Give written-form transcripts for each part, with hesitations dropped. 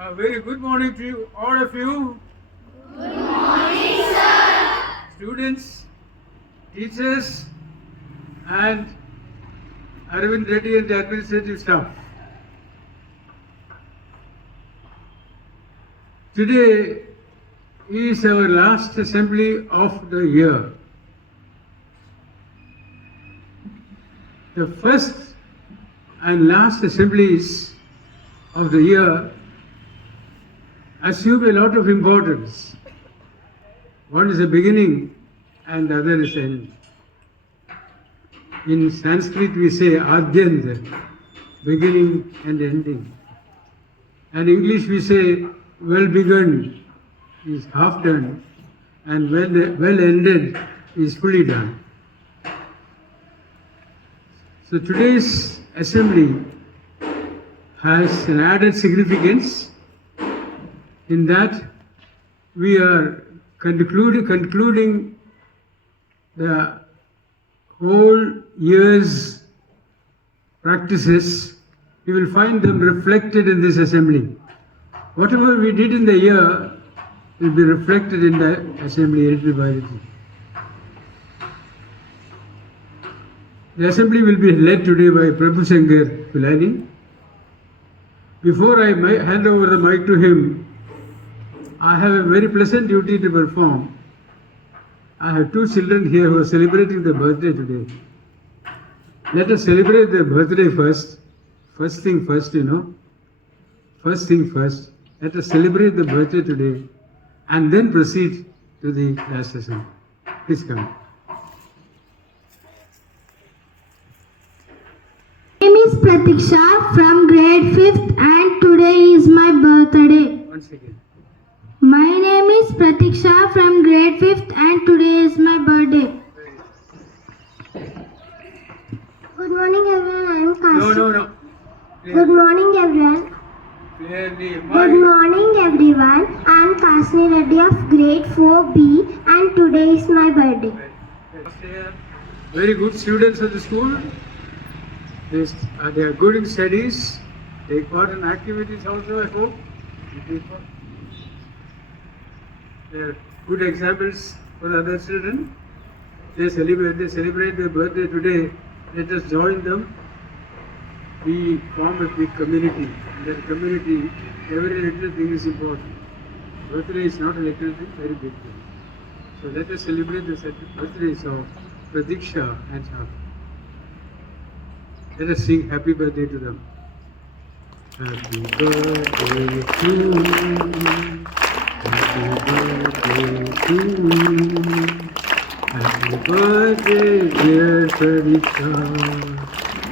A very good morning to you, all of you. Good morning, sir. Students, teachers, and Arvind Reddy and the administrative staff. Today is our last assembly of the year. The first and last assemblies of the year assume a lot of importance. One is the beginning and the other is the end. In Sanskrit we say Adyanta, beginning and ending. And English we say well begun is half done and well ended is fully done. So today's assembly has an added significance in that we are concluding the whole year's practices. You will find them reflected in this assembly. Whatever we did in the year will be reflected in the assembly little by little. The assembly will be led today by Prabhu Shankar Pilani. Before I hand over the mic to him, I have a very pleasant duty to perform. I have two children here who are celebrating their birthday today. Let us celebrate their birthday first. First thing first, you know. First thing first. Let us celebrate the birthday today and then proceed to the last session. Please come. My name is Pratiksha from grade 5th and today is my birthday. Once again. My name is Pratiksha from grade 5th and today is my birthday. Good morning everyone, I am Kashi. No. Good morning everyone. Clearly, Good morning everyone, I am Kasni Reddy of grade 4B and today is my birthday. Very good students of the school. They are good in studies. Take part in activities also, I hope. They are good examples for the other children. They celebrate their birthday today. Let us join them. We form a big community. In that community, every little thing is important. Birthday is not a little thing, very big thing. So let us celebrate the birthdays of Pratiksha and Shaf. Let us sing happy birthday to them. Happy birthday to you. Happy birthday to you. Happy birthday, dear Pratiksha.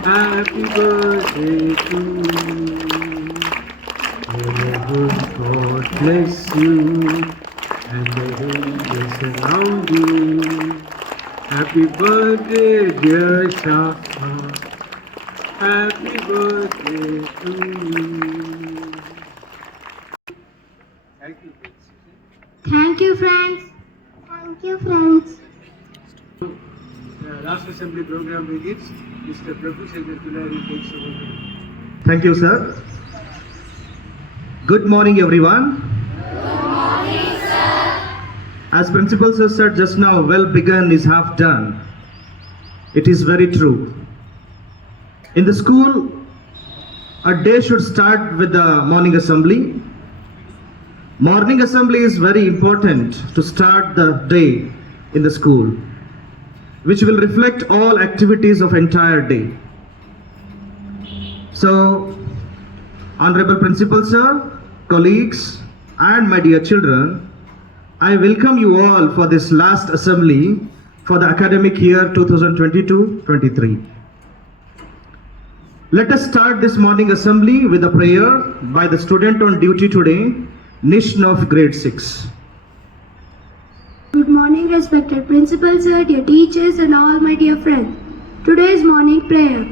Happy birthday to you. May the good God bless you and the angels around you. Happy birthday, dear Shafa. Happy birthday to you. Thank you. Thank you friends. Thank you friends. The last assembly program begins. Mr. Prabhu Shankar Pilani takes over. Thank you, sir. Good morning, everyone. Good morning sir. As Principal Sir said just now, well begun is half done. It is very true. In the school, a day should start with the morning assembly. Morning assembly is very important to start the day in the school, which will reflect all activities of entire day. So, Honorable Principal Sir, colleagues, and my dear children, I welcome you all for this last assembly for the academic year 2022-23. Let us start this morning assembly with a prayer by the student on duty today, Nishn of grade 6. Good morning, respected principal sir, dear teachers and all my dear friends. Today's morning prayer.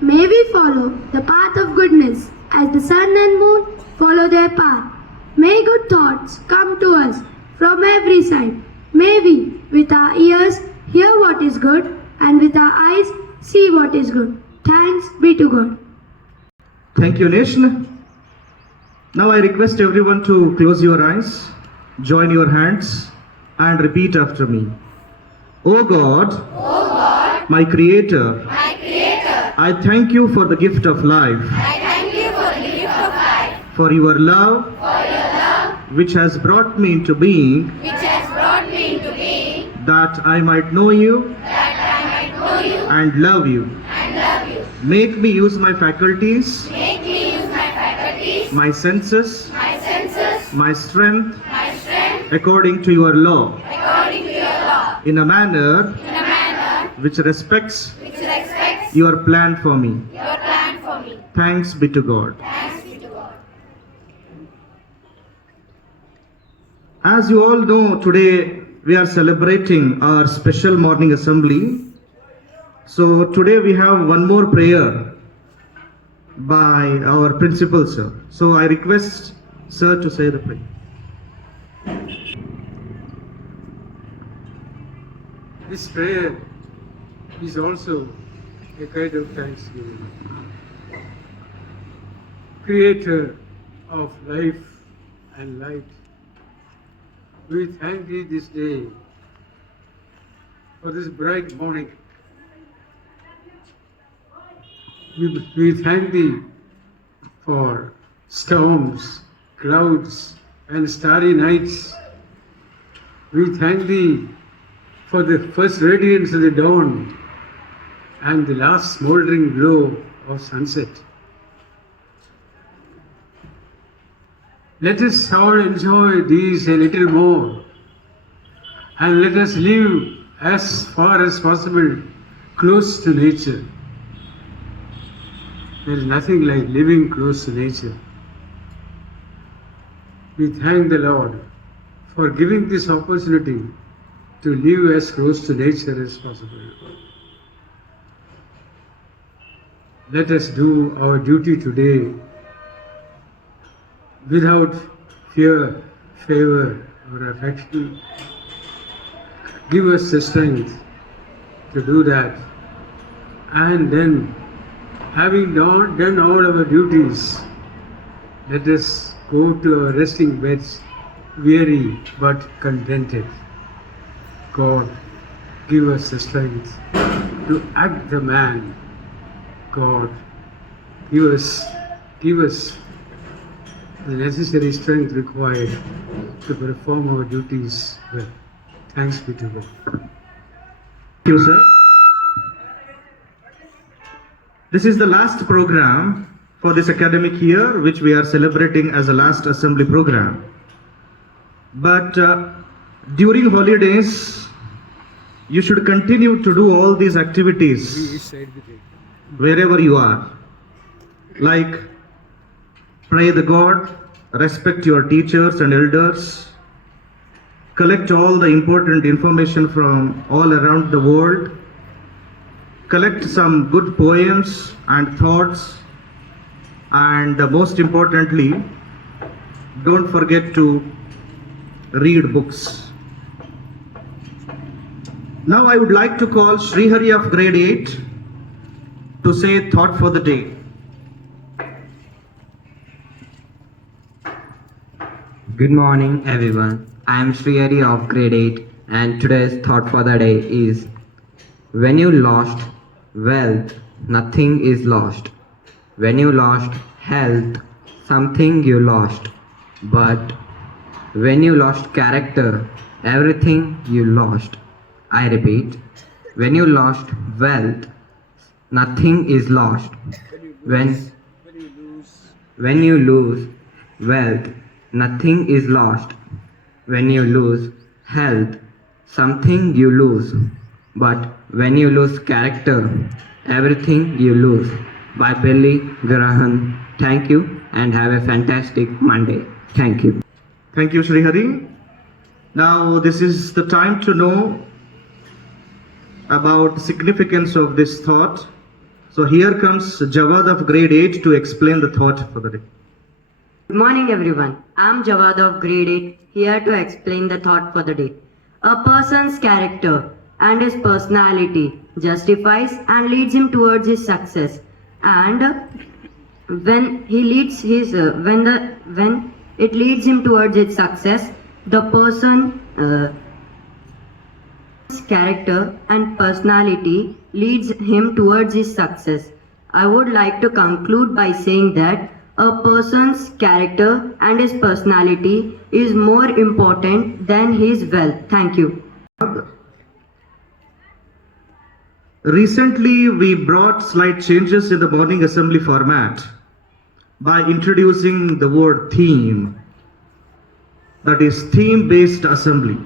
May we follow the path of goodness as the sun and moon follow their path. May good thoughts come to us from every side. May we, with our ears, hear what is good and with our eyes, see what is good. Thanks be to God. Thank you, Nishn. Now I request everyone to close your eyes, join your hands, and repeat after me. O God, my Creator, I thank you for the gift of life, for your love, which has brought me into being, that I might know you and love you. Make me use my faculties, my senses, my strength, according to your law, in a manner which respects your plan for me. Thanks be to God. As you all know, today we are celebrating our special morning assembly. So today we have one more prayer by our principal sir. So I request sir to say the prayer. This prayer is also a kind of thanksgiving. Creator of life and light, we thank Thee this day for this bright morning. We thank Thee for storms, clouds, and starry nights. We thank Thee for the first radiance of the dawn and the last smoldering glow of sunset. Let us all enjoy these a little more, and let us live as far as possible close to nature. There is nothing like living close to nature. We thank the Lord for giving this opportunity to live as close to nature as possible. Let us do our duty today without fear, favor, or affection. Give us the strength to do that. And then, having done all our duties, let us go to our resting beds, weary but contented. God, give us the strength to act the man. God, give us the necessary strength required to perform our duties well. Thanks be to God. Thank you, sir. This is the last program for this academic year, which we are celebrating as a last assembly program. But during holidays, you should continue to do all these activities wherever you are. Like pray the God, respect your teachers and elders, collect all the important information from all around the world, collect some good poems and thoughts, and most importantly, don't forget to read books. Now I would like to call Srihari of grade 8 to say thought for the day. Good morning everyone. I am Srihari of grade 8 and today's thought for the day is: when you lost wealth, nothing is lost. When you lost health, something you lost. But when you lost character, everything you lost. I repeat, when you lost wealth, nothing is lost. When you lose wealth, nothing is lost. When you lose health, something you lose. But when you lose character, everything you lose. By Pelli Grahan. Thank you and have a fantastic Monday. Thank you. Thank you, Srihari. Now this is the time to know about the significance of this thought. So here comes Jawad of grade 8 to explain the thought for the day. Good morning everyone. I am Jawad of grade 8 here to explain the thought for the day. A person's character and his personality justifies and leads him towards his success. And when he leads his when when it leads him towards its success, the person's character and personality leads him towards his success. I would like to conclude by saying that a person's character and his personality is more important than his wealth. Thank you. Recently, we brought slight changes in the morning assembly format by introducing the word theme, that is theme-based assembly.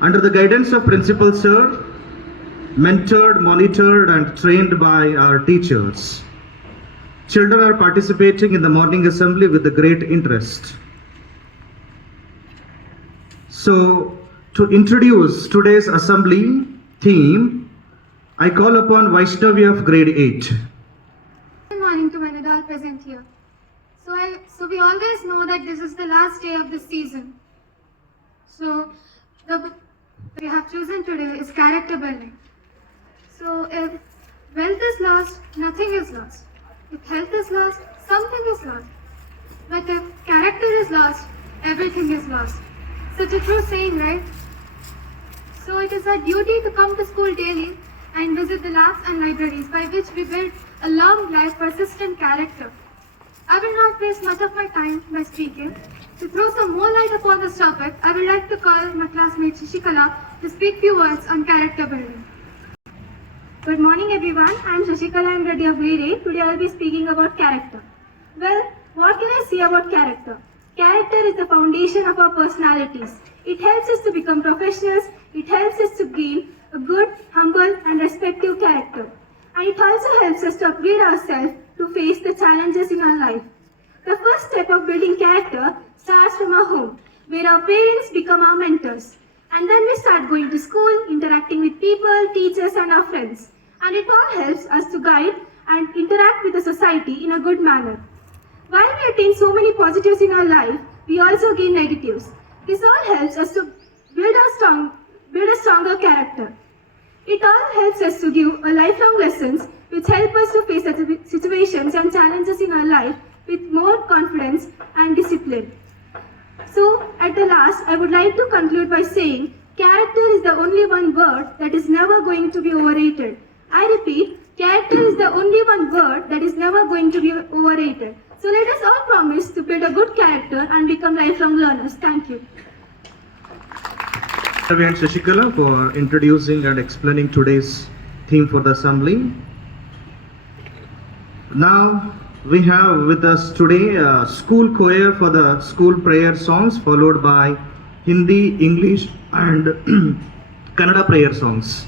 Under the guidance of Principal Sir, mentored, monitored and trained by our teachers, children are participating in the morning assembly with a great interest. So, to introduce today's assembly theme, I call upon Vaishnavi of grade 8. Good morning to my all present here. So we always know that this is the last day of the season. So the book we have chosen today is character building. So if wealth is lost, nothing is lost. If health is lost, something is lost. But if character is lost, everything is lost. Such a true saying, right? So it is our duty to come to school daily and visit the labs and libraries by which we build a long life persistent character. I will not waste much of my time by speaking. To throw some more light upon this topic, I would like to call my classmate Shashikala to speak few words on character building. Good morning everyone, I am Shashikala Reddy of grade 8. Today I will be speaking about character. Well, what can I say about character? Character is the foundation of our personalities. It helps us to become professionals, it helps us to gain a good, humble and respectful character. And it also helps us to upgrade ourselves to face the challenges in our life. The first step of building character starts from our home, where our parents become our mentors. And then we start going to school, interacting with people, teachers and our friends. And it all helps us to guide and interact with the society in a good manner. While we attain so many positives in our life, we also gain negatives. This all helps us to build a stronger character. It all helps us to give a lifelong lessons which help us to face situations and challenges in our life with more confidence and discipline. So, at the last, I would like to conclude by saying, character is the only one word that is never going to be overrated. I repeat, character is the only one word that is never going to be overrated. So let us all promise to build a good character and become lifelong learners. Thank you. Ravi and Shashikala for introducing and explaining today's theme for the assembly. Now we have with us today a school choir for the school prayer songs, followed by Hindi, English and Kannada prayer songs.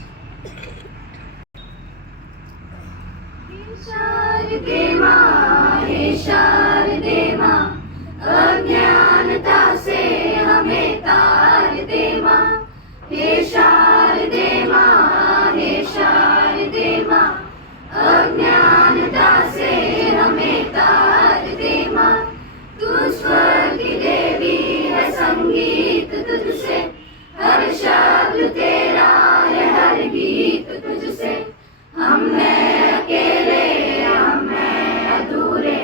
अज्ञानता से हमें तार दे माँ, हे शारदे माँ, हे शारदे माँ, अज्ञानता से हमें तार दे माँ, तू स्वर की देवी है संगीत तुझसे, हर शब्द तेरा है हर गीत तुझसे, हम हैं अकेले हम हैं अधूरे,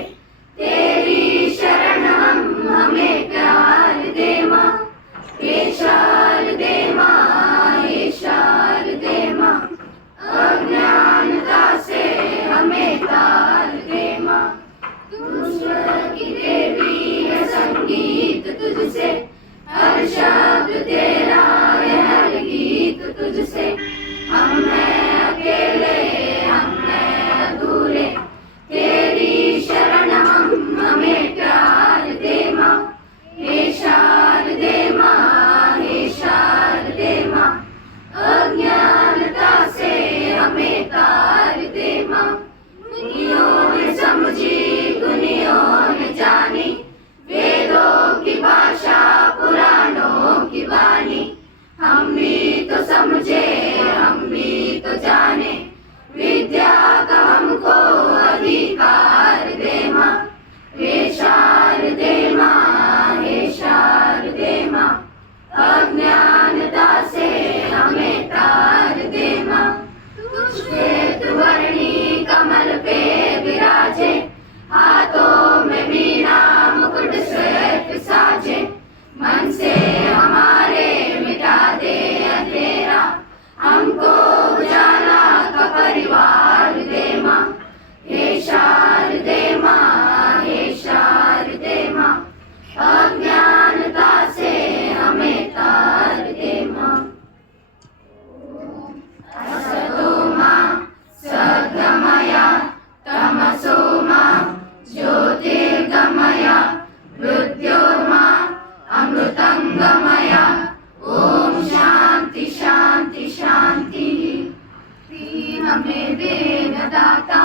हमें दे न दाता,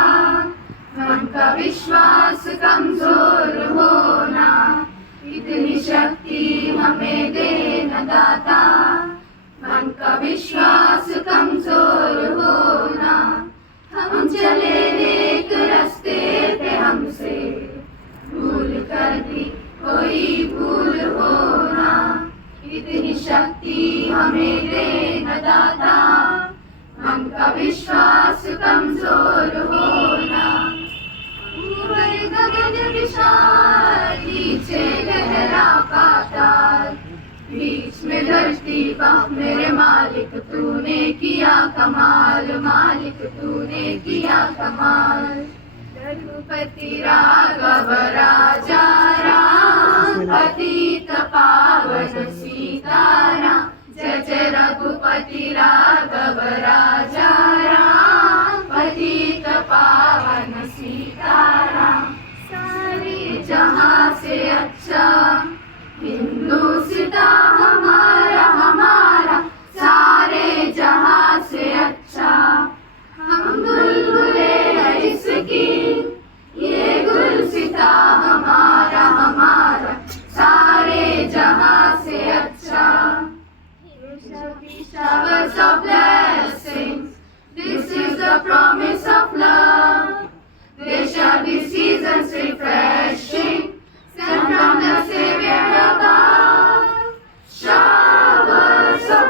मन का विश्वास कमजोर होना, इतनी शक्ति हमें दे न दाता, मन का विश्वास कमजोर होना। हम चले एक रास्ते पे हमसे भूल कर भी कोई भूल होना, इतनी शक्ति हमें दे न दाता, मन का विश्वास कमजोर होना। ऊपर गगन विशाल, नीचे गहरा पाताल, बीच में धरती पर मेरे मालिक तूने किया कमाल, मालिक तूने किया कमाल। रघुपति राघव राजा राम, पतित पावन सीताराम, जय जय रघुपति राघव राजा राम, पतित पावन सीताराम। सारे जहां से अच्छा हिंदुस्ता हमारा हमारा, सारे जहां से अच्छा। हम बुलबुले हैं इसकी, ये गुलसिता हमारा हमारा, सारे जहां से अच्छा। Showers of blessings, this is the promise of love. There shall be seasons refreshing, sent from the Savior above. Showers of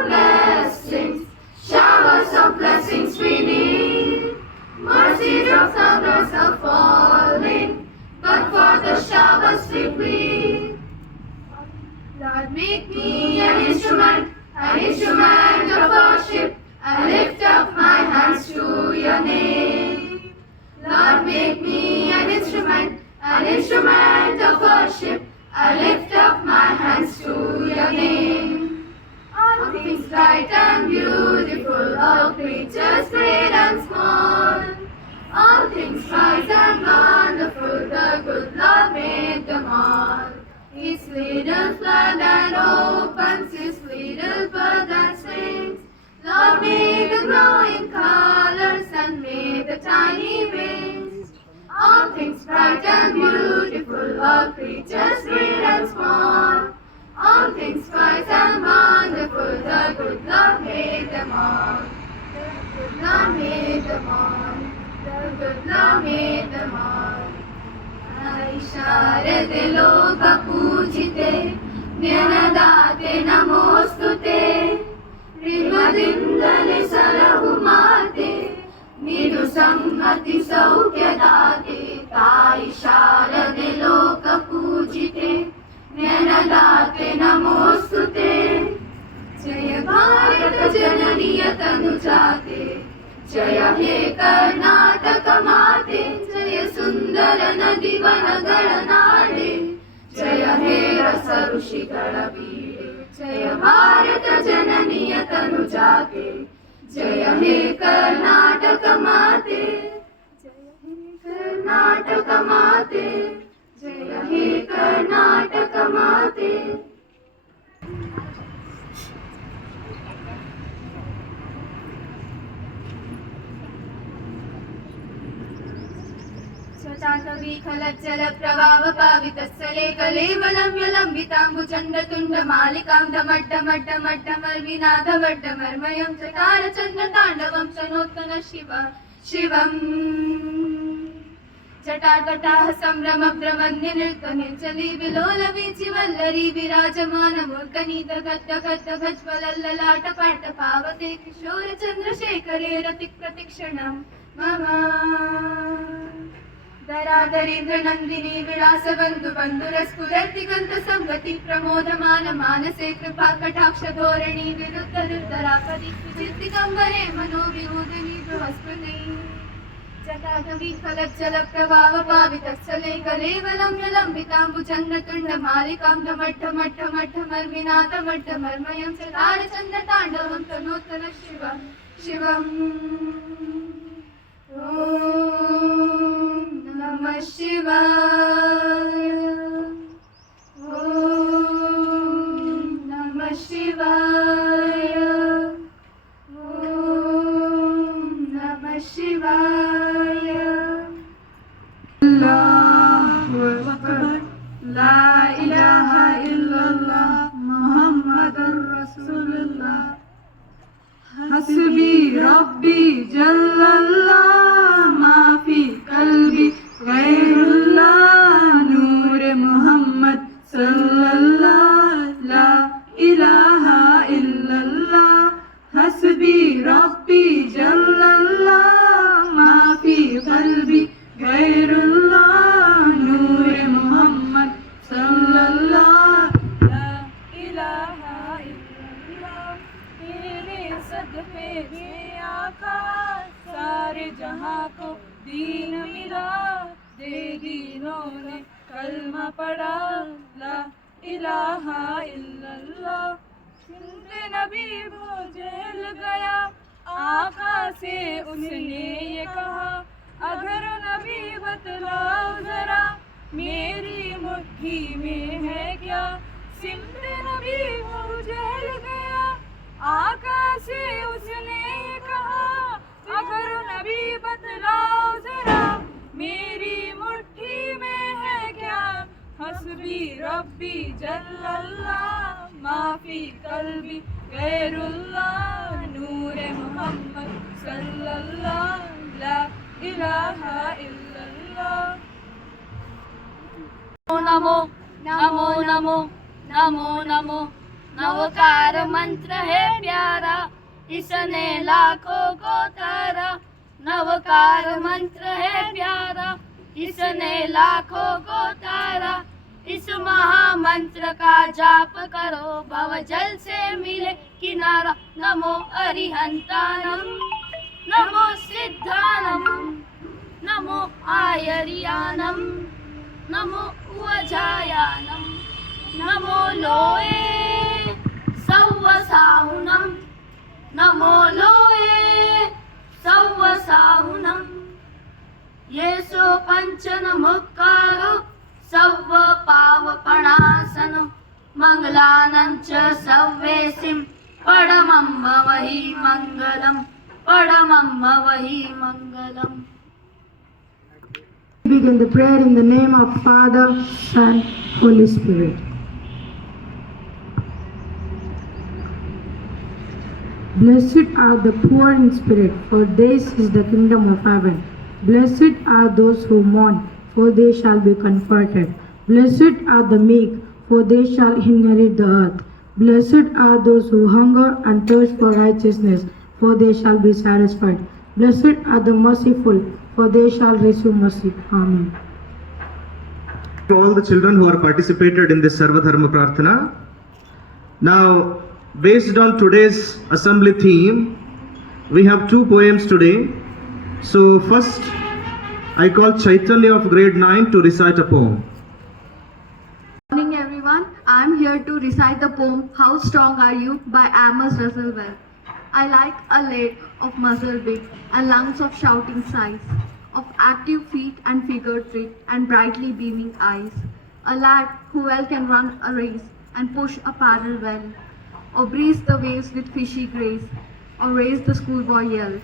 blessings we need. Mercies of thunders are falling, but for the showers we plead. Lord, make me an instrument of worship. I lift up my hands to your name. Lord, make me an instrument of worship. I lift up my hands to your name. All things bright and beautiful, all creatures great and small, all things wise and wonderful, the good Lord made them all. His little flood and opens, his little bird that sings. Lord made the glowing colors and made the tiny wings. All things bright and beautiful, all creatures great and small, all things wise and wonderful, the good Lord made them all. The good Lord made them all. The good Lord made them all. शारदे लोक पूजिते, ज्ञानदाते नमोस्तुते, श्रीमदिन्दले सलहु माते, निरु सम्मति सौख्यदाते, ताई शारदे लोक पूजिते, ज्ञानदाते नमोस्तुते। जय भारत जननी तनुजाते, जय हे कर्नाटक माते, जय सुंदर नदी वनಗಳ ನಾಡೆ, जय हे रस ಋಷಿಗಳ ಬೀಡೆ, जय भारत जननीय तनुजाते, जय हे कर्नाटक माते, जय हे कर्नाटक माते, जय हे कर्नाटक माते। जटाटवीखलज्जल प्रवाह पावितस्थले कलेवलं विलम्बिताम्बुचण्डतुण्डमालिकां डमड्डमड्डमड्डमर्विनादवड्डमर्मयं चकारचण्डताण्डवं शनोत्तन शिवम्। जटाटटाः सम्भ्रमभ्रमन्यनृत्यनिर्जली विलोलवीचिवल्लरी विराजमानमूर्धनीतगद्गद्गद्गज्ज्वलल्ललाटपाटपावते किशोरचन्द्रशेखरे रतिप्रतिक्षणं मम। धराधरीन्द्र नन्दिनी विलासबन्धु बन्धुरस्फुरति संगति प्रमोदमान मानसे कृपा कटाक्ष धोरणी विरुद्ध दुर्धरापदि विचित्तिकम्बरे मनोविनोदिनी बृहस्पति। जटाटवीखलज्जल प्रवाह पावितस्थले कलेवलं विलम्बिताम्बुचण्डतुण्डमालिकां डमड्डमड्डमड्डमर्विनादमड्डमर्मयं चकारचण्डताण्डवं तनोत्तन शिवम्। ॐ नमः शिवाय, ॐ नमः शिवाय, ॐ नमः शिवाय। Shivaya. Allahu Akbar, La ilaha illallah, Muhammadur Rasulullah. Hasbi Rabbi Jallallah, ma fi qalbi ghayrullah, Noor Muhammad Sallallah, La ilaha illallah. Hasbi Rabbi Jallallah, ma fi qalbi ghayrullah, Noor Muhammad Sallallah, La ilaha illallah. तेरे सदक़े में आका सारे जहां को दीन मिला, दे दीनों ने कलमा पढ़ा, ला इलाहा इल्लल्लाह। सुनते नबी वो जेल गया, आका से उसने ये कहा, अगर नबी बतलाओ जरा, मेरी मुट्ठी में है क्या। सिमरे नबी वो जेल गया, आका से उसने ये कहा, अगर नबी बतलाओ जरा, मेरी मुट्ठी में है क्या। हस्बी रब्बी जल्लल्लाह, माफी कल्बी गैरुल्लाह, नूरे मुहम्मद सल्लल्लाह, ला इलाहा इल्लल्लाह। नमो नमो नमो नमो नमो, नवकार मंत्र है प्यारा, इसने लाखों को तारा। नवकार मंत्र है प्यारा, इसने लाखों को तारा। इस महामंत्र का जाप करो, भव जल से मिले किनारा। नमो अरिहंतानम, नमो सिद्धानम, नमो आयर्यानम, नमो उवजायानम, नमो लोए सव्वसाहुनम, नमो लोए सव्वसाहुनम। येसो पंचन मुक्कारो सव्व पावपणासन, मंगलानंच सव्वेसिम पडमम्म वही मंगलम, पडमम्म वही मंगलम। Begin the prayer in the name of Father, Son, Holy Spirit. Blessed are the poor in spirit, for theirs is the kingdom of heaven. Blessed are those who mourn, for they shall be comforted. Blessed are the meek, for they shall inherit the earth. Blessed are those who hunger and thirst for righteousness, for they shall be satisfied. Blessed are the merciful, for they shall receive mercy. Amen. To all the children who are participated in this Sarva Dharma Prarthana. Now, based on today's assembly theme, we have 2 poems today. So first, I call Chaitanya of grade 9 to recite a poem. Good morning everyone, I am here to recite the poem How Strong Are You by Amos Russell Well. I like a lad of muscle big and lungs of shouting size, of active feet and figure trick and brightly beaming eyes. A lad who well can run a race and push a paddle well, or breeze the waves with fishy grace, or raise the schoolboy yell.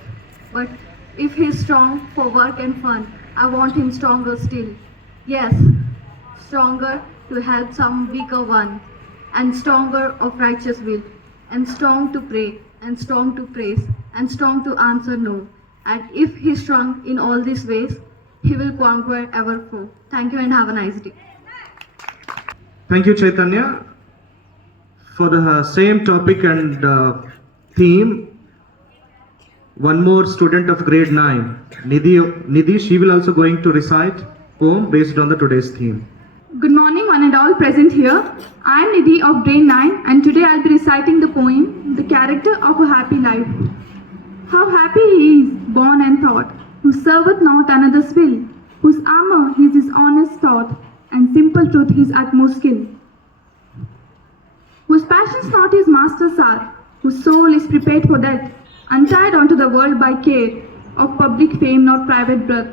But if he's strong for work and fun, I want him stronger still. Yes, stronger to help some weaker one, and stronger of righteous will, and strong to pray, and strong to praise, and strong to answer no. And if he's strong in all these ways, he will conquer ever foe. Thank you and have a nice day. Thank you, Chaitanya. For the same topic and theme, one more student of grade 9, Nidhi, she will also going to recite poem based on the today's theme. Good morning, one and all present here. I am Nidhi of grade 9, and today I'll be reciting the poem, The Character of a Happy Life. How happy he is, born and thought, who serveth not another's will, whose armor is his honest thought, and simple truth his utmost skill. Whose passions not his masters are, whose soul is prepared for death, untied unto the world by care, of public fame not private breath.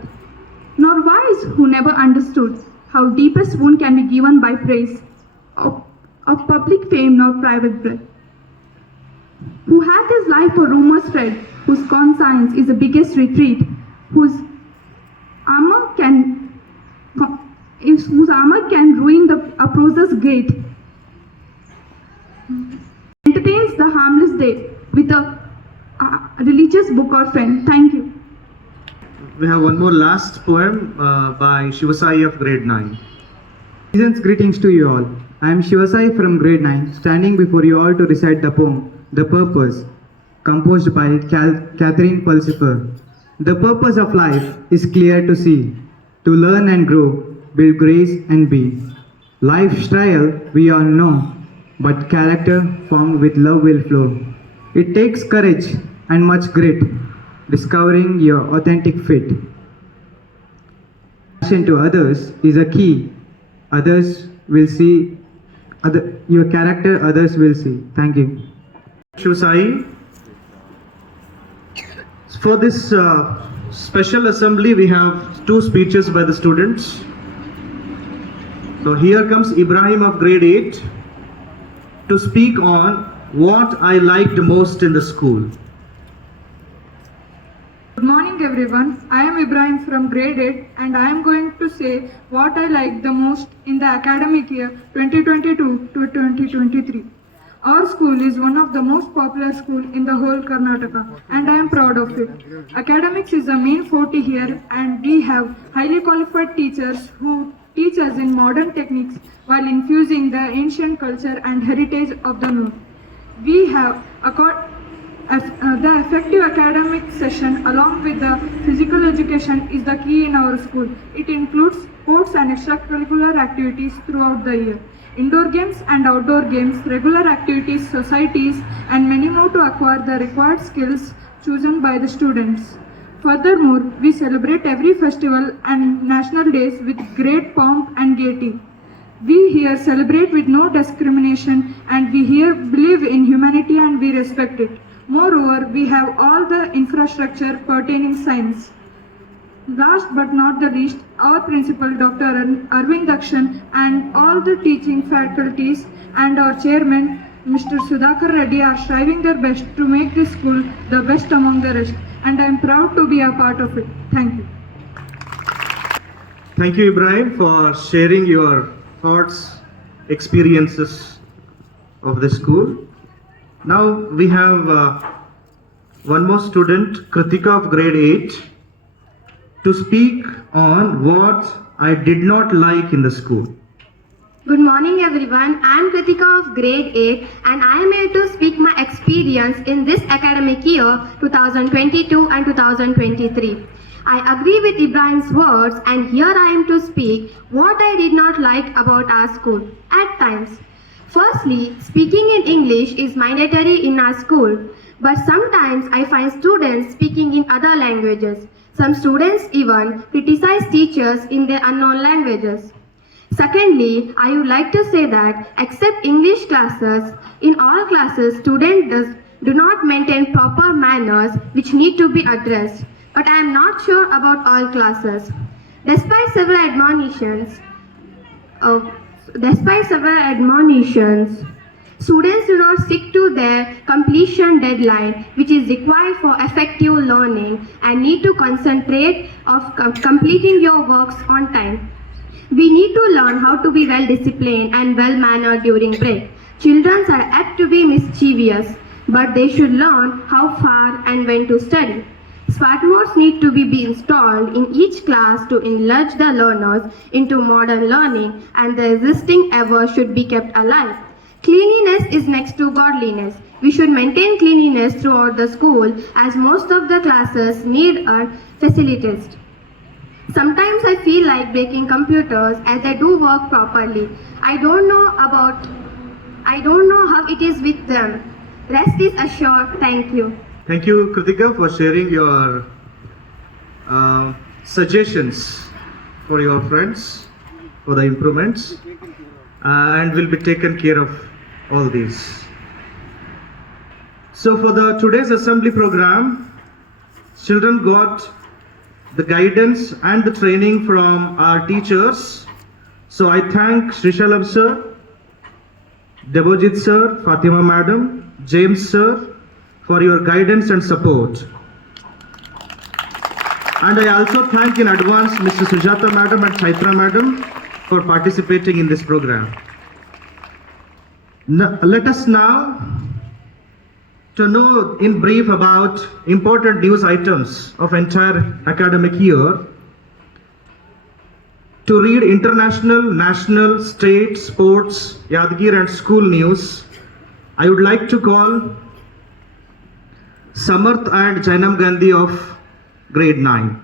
Nor wise who never understood how deepest wound can be given by praise, of public fame not private breath. Who hath his life for rumor spread, whose conscience is the biggest retreat, whose armor can ruin the opposer's gate. Entertains the harmless day with a religious book or friend. Thank you. We have one more last poem by Shivasai of grade 9. Season's greetings to you all. I am Shivasai from grade 9, standing before you all to recite the poem, The Purpose, composed by Catherine Pulsifer. The purpose of life is clear to see, to learn and grow, build grace and be. Life's trial we all know, but character formed with love will flow. It takes courage and much grit, discovering your authentic fit. Passion to others is a key. Others will see, your character others will see. Thank you. Shivasai. For this special assembly, we have 2 speeches by the students. So here comes Ibrahim of grade 8 to speak on what I liked most in the school. Good morning everyone. I am Ibrahim from grade 8 and I am going to say what I liked the most in the academic year 2022 to 2023. Our school is one of the most popular schools in the whole Karnataka and I am proud of it. Academics is the main forte here and we have highly qualified teachers who teach us in modern techniques while infusing the ancient culture and heritage of the North. We have the effective academic session along with the physical education is the key in our school. It includes sports and extracurricular activities throughout the year. Indoor games and outdoor games, regular activities, societies and many more to acquire the required skills chosen by the students. Furthermore, we celebrate every festival and national days with great pomp and gaiety. We here celebrate with no discrimination and we here believe in humanity and we respect it. Moreover, we have all the infrastructure pertaining science. Last but not the least, our principal Dr. Arvind Dakshan and all the teaching faculties and our chairman Mr. Sudhakar Reddy are striving their best to make this school the best among the rest and I am proud to be a part of it. Thank you. Thank you, Ibrahim, for sharing your thoughts, experiences of the school. Now we have one more student, Kritika of grade 8, to speak on what I did not like in the school. Good morning everyone. I am Kritika of grade 8 and I am here to speak my experience in this academic year 2022 and 2023. I agree with Ibrahim's words and here I am to speak what I did not like about our school at times. Firstly, speaking in English is mandatory in our school, but sometimes I find students speaking in other languages. Some students even criticize teachers in their unknown languages. Secondly, I would like to say that except English classes, in all classes students do not maintain proper manners which need to be addressed. But I am not sure about all classes. Despite several admonitions, students do not stick to their completion deadline which is required for effective learning and need to concentrate of completing your works on time. We need to learn how to be well disciplined and well mannered during break. Children are apt to be mischievous, but they should learn how far and when to study. Smart boards need to be installed in each class to enlarge the learners into modern learning and the existing hours should be kept alive. Cleanliness is next to godliness. We should maintain cleanliness throughout the school as most of the classes need a facilitist. Sometimes I feel like breaking computers as they do work properly. I don't know how it is with them. Rest is assured. Thank you. Thank you, Kritika, for sharing your suggestions for your friends for the improvements and will be taken care of all these. So for the today's assembly program, children got the guidance and the training from our teachers. So I thank Srishalabh sir, Debojit sir, Fatima madam, James sir for your guidance and support. And I also thank in advance Mr. Sujata Madam and Chaitra Madam for participating in this program. Let us now to know in brief about important news items of entire academic year. To read international, national, state, sports, Yadgir and school news, I would like to call Samarth and Jainam Gandhi of grade 9.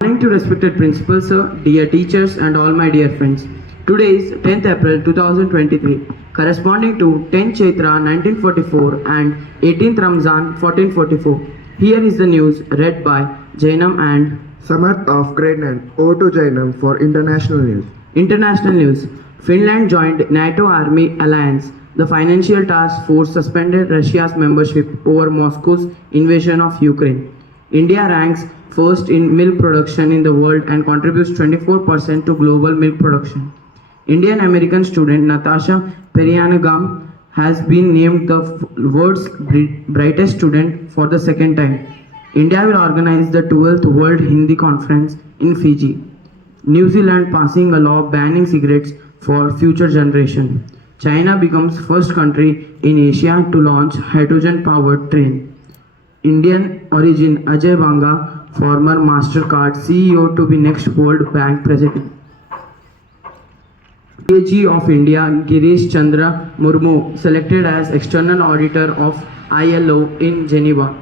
Morning to respected principal sir, dear teachers and all my dear friends. Today is 10th April 2023, corresponding to 10th Chaitra 1944 and 18th Ramzan 1444. Here is the news read by Jainam and Samarth of grade 9. Over to Jainam for international news. International news. Finland joined NATO Army Alliance. The Financial Task Force suspended Russia's membership over Moscow's invasion of Ukraine. India ranks first in milk production in the world and contributes 24% to global milk production. Indian American student Natasha Perianagam has been named the world's brightest student for the second time. India will organize the 12th World Hindi Conference in Fiji. New Zealand passing a law banning cigarettes for future generation. China becomes first country in Asia to launch hydrogen-powered train. Indian origin Ajay Banga, former MasterCard CEO, to be next World Bank president. AG of India Girish Chandra Murmu selected as external auditor of ILO in Geneva.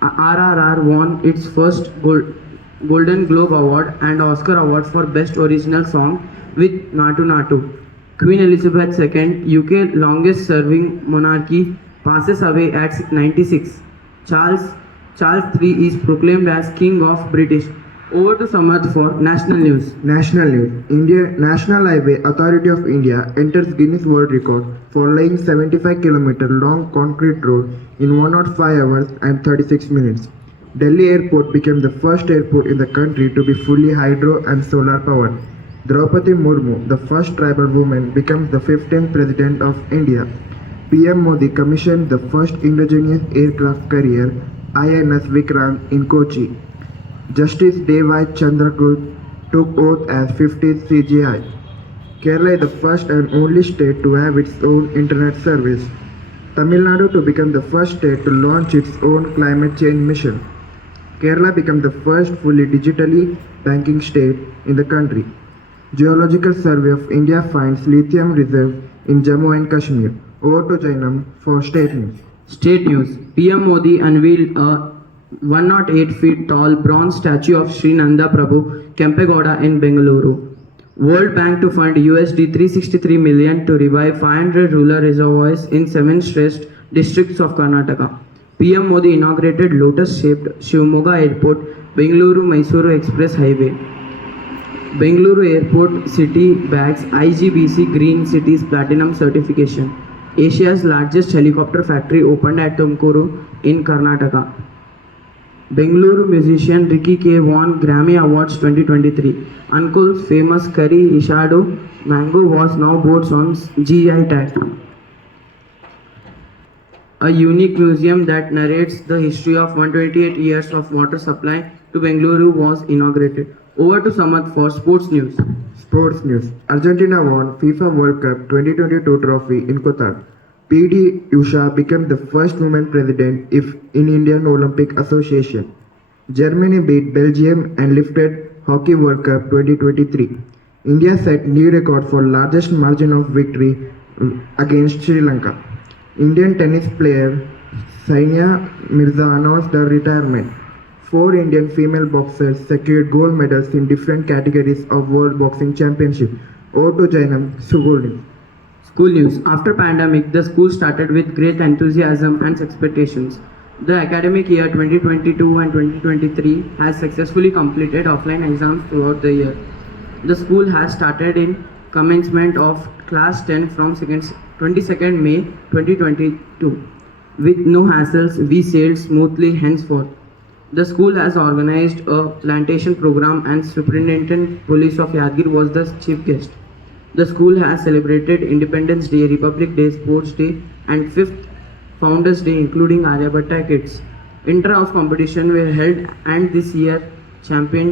RRR won its first Golden Globe Award and Oscar Award for Best Original Song with Natu Natu. Queen Elizabeth II, UK longest serving monarchy, passes away at 96. Charles III is proclaimed as King of British. Over to Samarth for national news. National news. National Highway Authority of India enters Guinness World Record for laying 75-kilometer long concrete road in 105 hours and 36 minutes. Delhi Airport became the first airport in the country to be fully hydro and solar powered. Draupadi Murmu, the first tribal woman, becomes the 15th President of India. PM Modi commissioned the first indigenous aircraft carrier, INS Vikrant, in Kochi. Justice Devai Chandragut took oath as 50th CGI. Kerala is the first and only state to have its own internet service. Tamil Nadu to become the first state to launch its own climate change mission. Kerala becomes the first fully digitally banking state in the country. Geological Survey of India finds lithium reserve in Jammu and Kashmir. Over to Jainam for state news. State news. PM Modi unveiled a 108 feet tall bronze statue of Sri Nanda Prabhu Kempegowda in Bengaluru. World Bank to fund USD 363 million to revive 500 rural reservoirs in 7 stressed districts of Karnataka. PM Modi inaugurated lotus-shaped Shivamogga Airport, Bengaluru-Mysuru Express Highway. Bengaluru Airport City bags IGBC Green Cities Platinum certification. Asia's largest helicopter factory opened at Tumkuru in Karnataka. Bengaluru musician Ricky K won Grammy Awards 2023. Uncle's famous curry Ishado mango was now boards on GI tag. A unique museum that narrates the history of 128 years of water supply to Bengaluru was inaugurated. Over to Samarth for sports news. Sports news. Argentina won FIFA World Cup 2022 trophy in Qatar. PD Usha became the first woman president in Indian Olympic Association. Germany beat Belgium and lifted Hockey World Cup 2023. India set new record for largest margin of victory against Sri Lanka. Indian tennis player Sainia Mirza announced her retirement. 4 Indian female boxers secured gold medals in different categories of World Boxing Championship. Over to Jainam Suguldi. School news. After pandemic, the school started with great enthusiasm and expectations. The academic year 2022 and 2023 has successfully completed offline exams throughout the year. The school has started in commencement of class 10 from 22nd May 2022. With no hassles, we sailed smoothly henceforth. The school has organized a plantation program and Superintendent Police of Yadgir was the chief guest. The school has celebrated Independence Day, Republic Day, Sports Day and 5th Founders Day including Aryabhatta kids. inter-house competition were held, and this year champion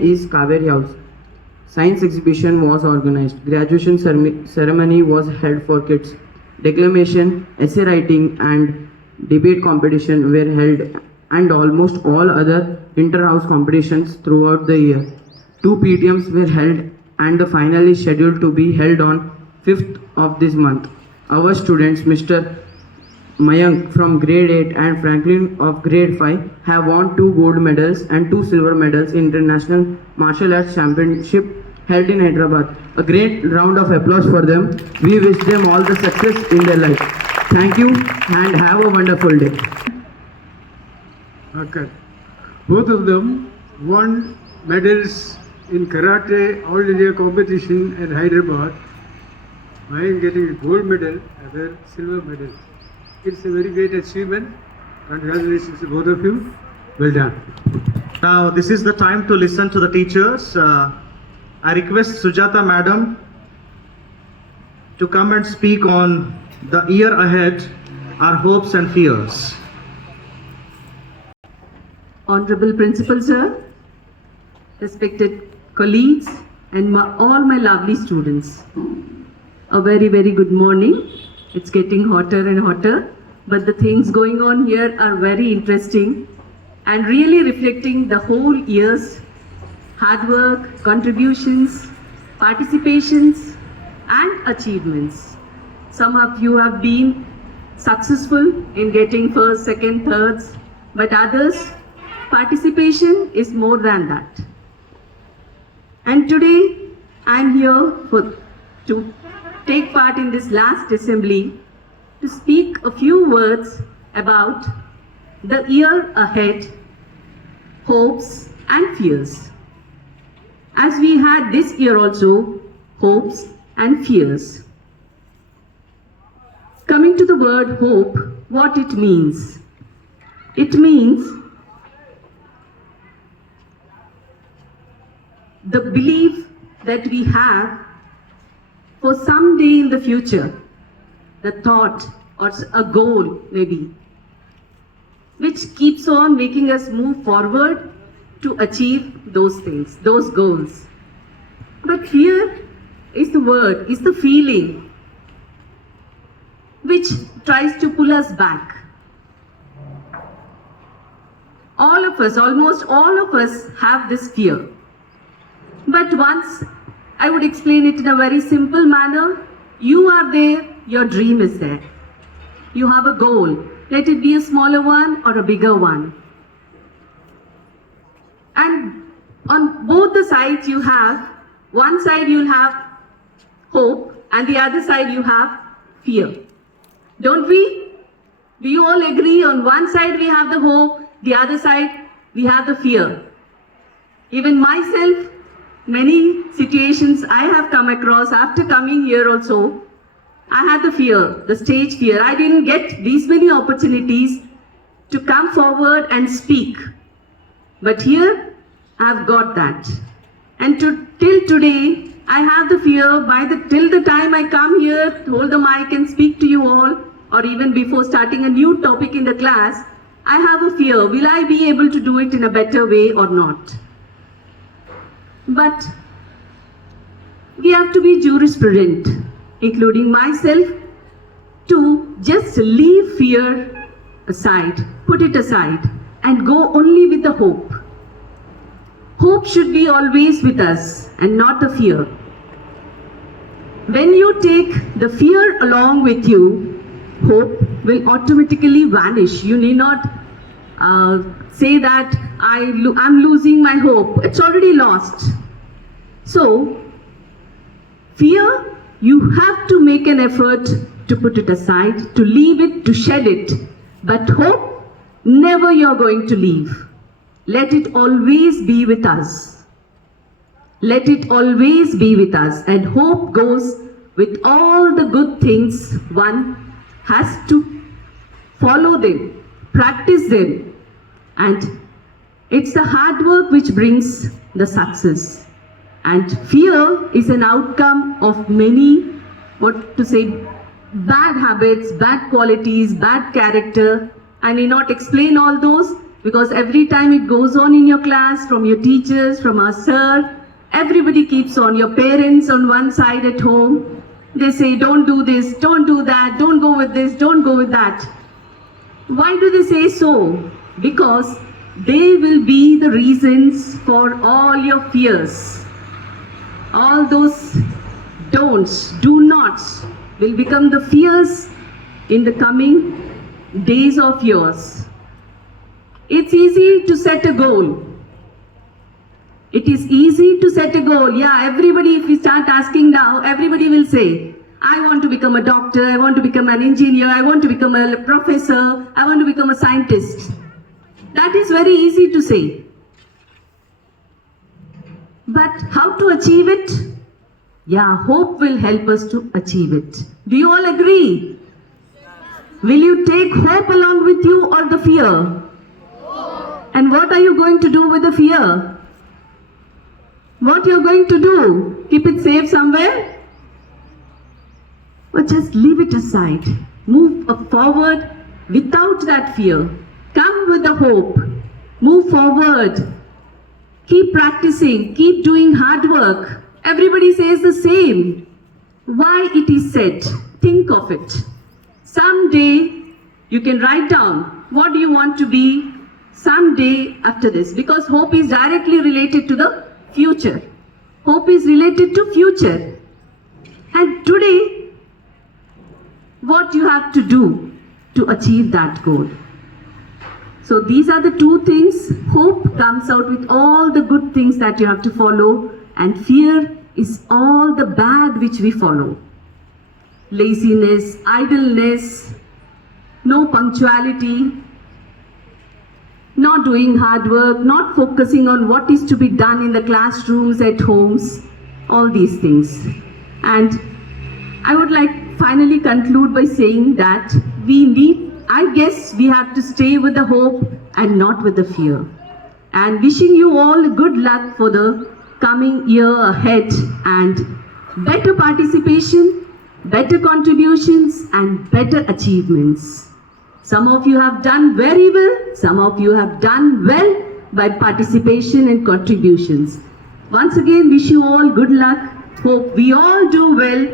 is Kaveri House. Science exhibition was organized. Graduation ceremony was held for kids. Declamation, essay writing and debate competition were held, and almost all other inter-house competitions throughout the year. 2 PTMs were held, and the final is scheduled to be held on 5th of this month. Our students, Mr. Mayank from grade 8 and Franklin of grade 5 have won 2 gold medals and 2 silver medals in International Martial Arts Championship held in Hyderabad. A great round of applause for them. We wish them all the success in their life. Thank you and have a wonderful day. Okay. Both of them won medals in karate all India competition at Hyderabad. Mine getting a gold medal, other silver medal. It's a very great achievement. Congratulations to both of you. Well done. Now, this is the time to listen to the teachers. I request Sujata Madam to come and speak on the year ahead, our hopes and fears. Honorable Principal Sir, respected colleagues and all my lovely students. A very, very good morning. It's getting hotter and hotter, but the things going on here are very interesting and really reflecting the whole year's hard work, contributions, participations and achievements. Some of you have been successful in getting first, second, thirds, but others, participation is more than that. And today I am here to take part in this last assembly to speak a few words about the year ahead, hopes and fears. As we had this year also, hopes and fears. Coming to the word hope, what it means? It means the belief that we have for some day in the future, the thought or a goal maybe, which keeps on making us move forward to achieve those things, those goals. But fear is the word, is the feeling which tries to pull us back. All of us, almost all of us have this fear. But once I would explain it in a very simple manner. You are there, your dream is there. You have a goal. Let it be a smaller one or a bigger one. And on both the sides you have, one side you'll have hope and the other side you have fear. Don't we? Do you all agree on one side we have the hope, the other side we have the fear? Even myself, many situations I have come across after coming here also, I had the fear, the stage fear. I didn't get these many opportunities to come forward and speak. But here, I've got that. And till today, I have the fear till the time I come here, hold the mic and speak to you all, or even before starting a new topic in the class, I have a fear. Will I be able to do it in a better way or not? But we have to be jurisprudent, including myself, to just leave fear aside, put it aside, and go only with the hope. Hope should be always with us and not the fear. When you take the fear along with you, hope will automatically vanish. You need not say that I'm losing my hope. It's already lost. So, fear, you have to make an effort to put it aside, to leave it, to shed it. But hope, never you're going to leave. Let it always be with us. Let it always be with us. And hope goes with all the good things. One has to follow them, practice them. And it's the hard work which brings the success. And fear is an outcome of many, bad habits, bad qualities, bad character, I need not explain all those because every time it goes on in your class, from your teachers, from our sir, everybody keeps on. Your parents on one side at home, they say, don't do this, don't do that, don't go with this, don't go with that. Why do they say so? Because they will be the reasons for all your fears. All those don'ts, do nots will become the fears in the coming days of yours. It's easy to set a goal. It is easy to set a goal. Yeah, everybody, if we start asking now, everybody will say, I want to become a doctor, I want to become an engineer, I want to become a professor, I want to become a scientist. That is very easy to say. But how to achieve it? Yeah, hope will help us to achieve it. Do you all agree? Will you take hope along with you or the fear? And what are you going to do with the fear? What you're going to do? Keep it safe somewhere? Or just leave it aside. Move forward without that fear. Come with the hope. Move forward. Keep practicing. Keep doing hard work. Everybody says the same. Why it is said? Think of it. Someday you can write down what do you want to be someday after this, because hope is directly related to the future. Hope is related to future. And today, what you have to do to achieve that goal. So these are the two things. Hope comes out with all the good things that you have to follow, and fear is all the bad which we follow. Laziness, idleness, no punctuality, not doing hard work, not focusing on what is to be done in the classrooms, at homes, all these things. And I would like finally conclude by saying that I guess we have to stay with the hope and not with the fear. And wishing you all good luck for the coming year ahead, and better participation, better contributions, and better achievements. Some of you have done very well, some of you have done well by participation and contributions. Once again, wish you all good luck. Hope we all do well,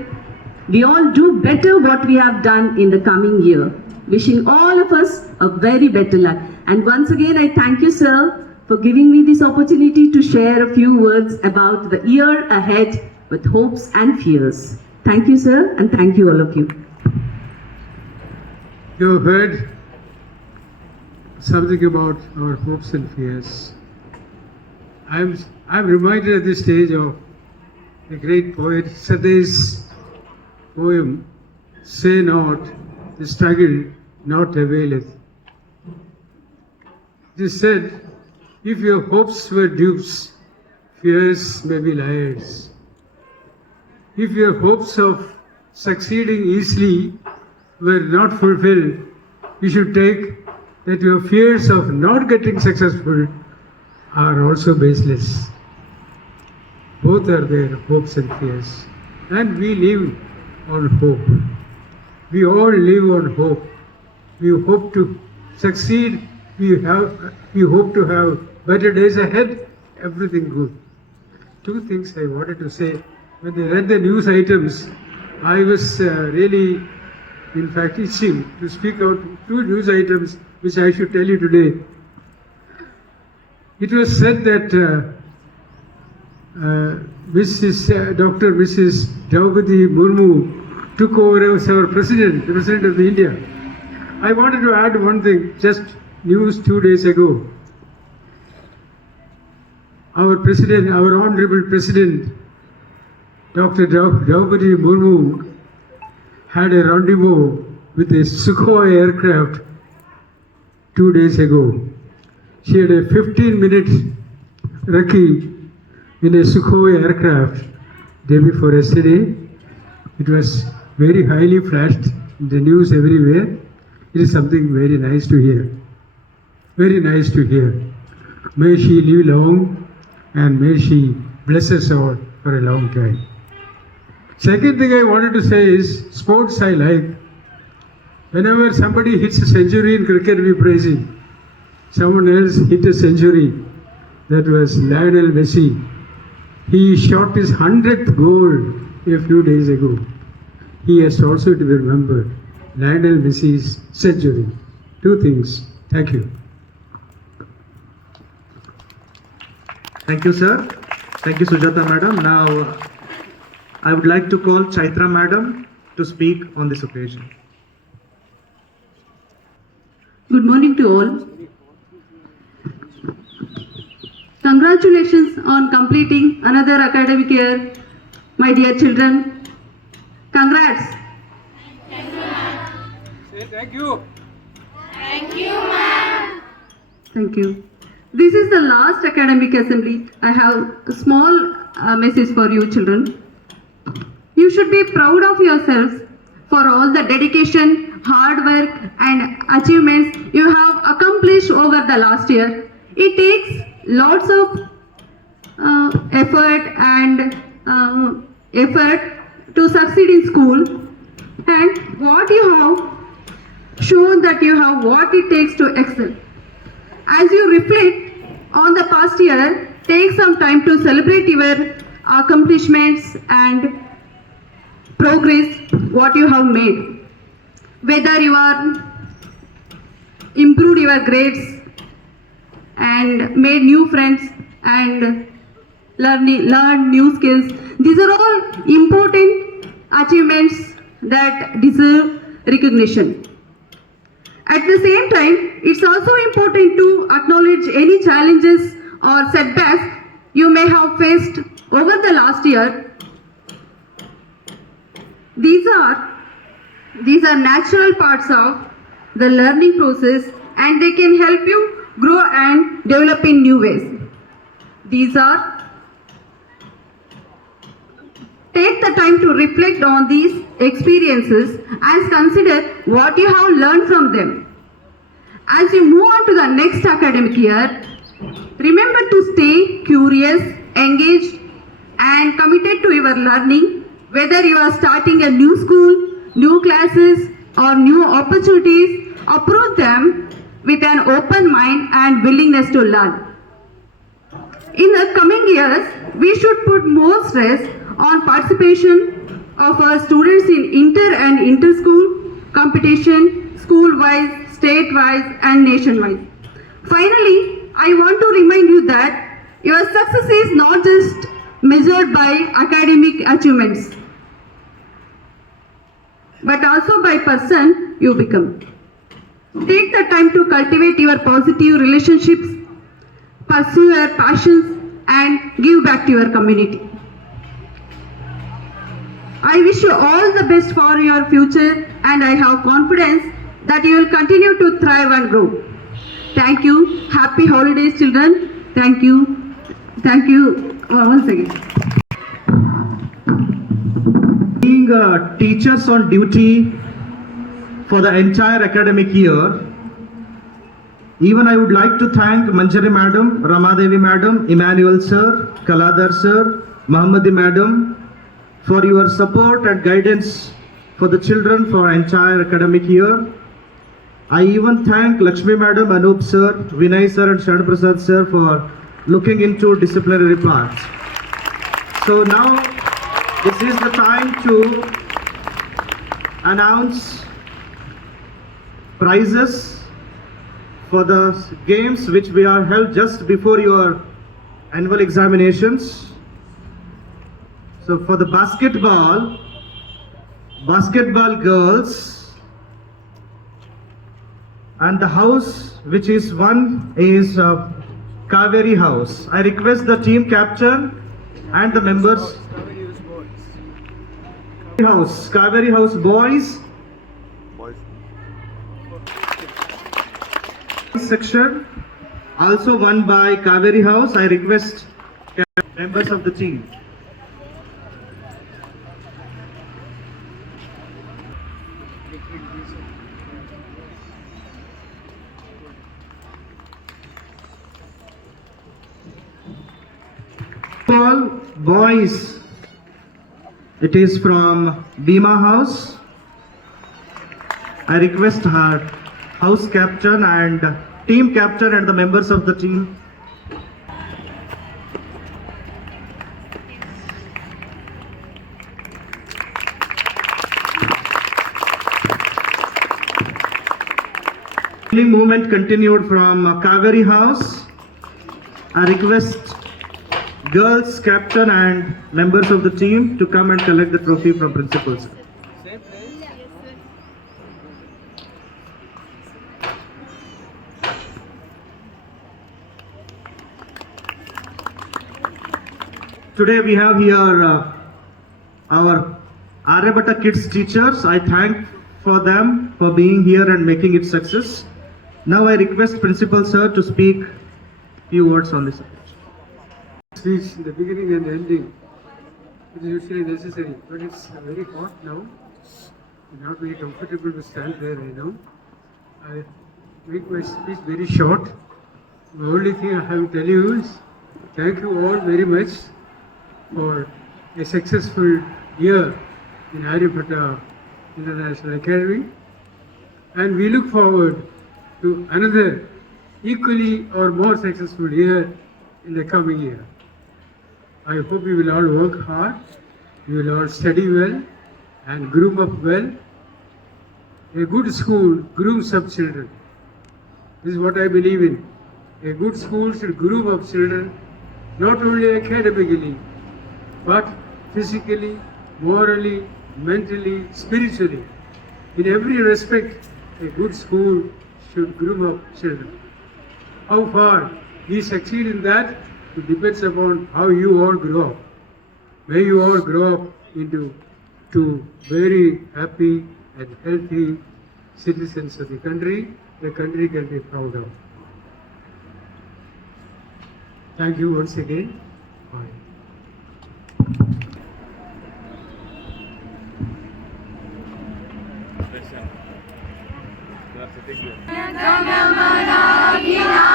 we all do better what we have done in the coming year. Wishing all of us a very better luck. And once again, I thank you, sir, for giving me this opportunity to share a few words about the year ahead with hopes and fears. Thank you, sir, and thank you, all of you. You have heard something about our hopes and fears. I'm reminded at this stage of the great poet Sadai's poem, Say not, the struggle not availeth. It is said, if your hopes were dupes, fears may be liars. If your hopes of succeeding easily were not fulfilled, you should take that your fears of not getting successful are also baseless. Both are there, hopes and fears. And we live on hope. We all live on hope. We hope to succeed. We hope to have better days ahead. Everything good. Two things I wanted to say. When I read the news items, I was really, in fact, itching to speak out two news items which I should tell you today. It was said that Dr. Mrs. Draupadi Murmu took over as our president, the president of India. I wanted to add one thing, just news 2 days ago. Our president, our honorable president, Dr. Draupadi Murmu, had a rendezvous with a Sukhoi aircraft 2 days ago. She had a 15-minute recce in a Sukhoi aircraft day before yesterday. It was very highly flashed in the news everywhere. It is something very nice to hear. Very nice to hear. May she live long and may she bless us all for a long time. Second thing I wanted to say is, sports I like. Whenever somebody hits a century in cricket, we praise him. Someone else hit a century. That was Lionel Messi. He shot his 100th goal a few days ago. He has also to be remembered. Lionel Messi's century. Two things. Thank you. Thank you, sir. Thank you, Sujata madam. Now, I would like to call Chaitra madam to speak on this occasion. Good morning to all. Congratulations on completing another academic year, my dear children. Congrats. Thank you. Thank you, ma'am. Thank you. This is the last academic assembly. I have a small message for you children. You should be proud of yourselves for all the dedication, hard work and achievements you have accomplished over the last year. It takes lots of effort to succeed in school, and what you have shown that you have what it takes to excel. As you reflect on the past year, take some time to celebrate your accomplishments and progress what you have made. Whether you are improved your grades and made new friends and learn new skills. These are all important achievements that deserve recognition. At the same time, it's also important to acknowledge any challenges or setbacks you may have faced over the last year. These are natural parts of the learning process, and they can help you grow and develop in new ways. Take the time to reflect on these experiences and consider what you have learned from them. As you move on to the next academic year, remember to stay curious, engaged and committed to your learning. Whether you are starting a new school, new classes or new opportunities, approach them with an open mind and willingness to learn. In the coming years, we should put more stress on participation of our students in inter and inter-school competition, school-wise, state-wise and nation-wise. Finally, I want to remind you that your success is not just measured by academic achievements, but also by person you become. Take the time to cultivate your positive relationships, pursue your passions and give back to your community. I wish you all the best for your future, and I have confidence that you will continue to thrive and grow. Thank you. Happy holidays, children. Thank you. Thank you once again. Being teachers on duty for the entire academic year, even I would like to thank Manjari madam, Ramadevi madam, Emmanuel sir, Kaladar sir, Muhammadi madam for your support and guidance for the children for entire academic year. I even thank Lakshmi madam, Anup sir, Vinay sir and Sharan Prasad sir for looking into disciplinary parts. So now this is the time to announce prizes for the games which we are held just before your annual examinations. So for the basketball girls, and the house which is won is Kaveri House. I request the team captain and the members. Kaveri House boys. Section also won by Kaveri House. I request members of the team. Boys, it is from Bima House. I request our house captain and team captain and the members of the team. Kneeling movement continued from Kaveri House. I request girls captain and members of the team to come and collect the trophy from principals. Today we have here our Aryabhatta kids teachers. I thank for them for being here and making it success. Now I request Principal Sir to speak few words on this subject. Speech in the beginning and ending is usually necessary, but it's very hot now. It's not very comfortable to stand there, I know. I make my speech very short. The only thing I have to tell you is thank you all very much for a successful year in Aryabhatta International Academy, and we look forward to another equally or more successful year in the coming year. I hope you will all work hard, you will all study well and groom up well. A good school grooms up children. This is what I believe in. A good school should groom up children not only academically but physically, morally, mentally, spiritually. In every respect, a good school should groom up children. How far we succeed in that, it depends upon how you all grow up. May you all grow up into two very happy and healthy citizens of the country can be proud of. Thank you once again. Bye. Janamana